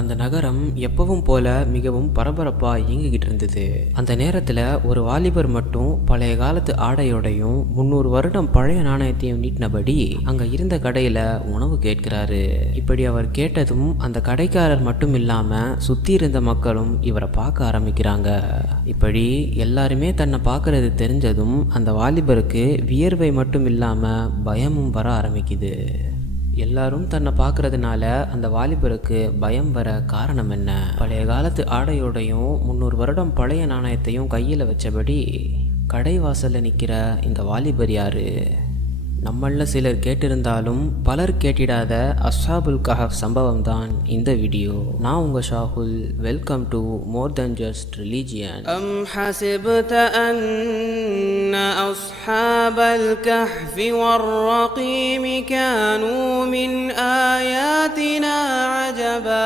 அந்த நகரம் எப்பவும் போல மிகவும் பரபரப்பா இயங்கிக்கிட்டு இருந்தது. அந்த நேரத்துல ஒரு வாலிபர் மட்டும் பழைய காலத்து ஆடையோடையும் 300 வருடம் பழைய நாணயத்தையும் நீட்டினபடி அங்க இருந்த கடையில உணவு கேட்கிறாரு. இப்படி அவர் கேட்டதும் அந்த கடைக்காரர் மட்டும் இல்லாம சுத்தி இருந்த மக்களும் இவரை பார்க்க ஆரம்பிக்கிறாங்க. இப்படி எல்லாருமே தன்னை பார்க்கறது தெரிஞ்சதும் அந்த வாலிபருக்கு வியர்வை மட்டும் இல்லாம பயமும் வர ஆரம்பிக்குது. எல்லாரும் தன்னை பார்க்கறதுனால அந்த வாலிபருக்கு பயம் வர காரணம் என்ன? பழைய காலத்து ஆடையோடையும் 300 வருடம் பழைய நாணயத்தையும் கையில் வச்சபடி கடை வாசல்ல நிற்கிற இந்த வாலிபர் யாரு? நம்மள சிலர் கேட்டிருந்தாலும் பலர் கேட்டிடாத அஸ்ஹாபுல் கஹஃப் சம்பவம் தான் இந்த வீடியோ. நான் உங்க Shahul. Welcome to more than just religion. அம் ஹஸிப்த அன்ன அஸ்ஹாபல் கஹ்ஃபி வர்ரகீம் கானூ மின் ஆயாத்தினா அஜபா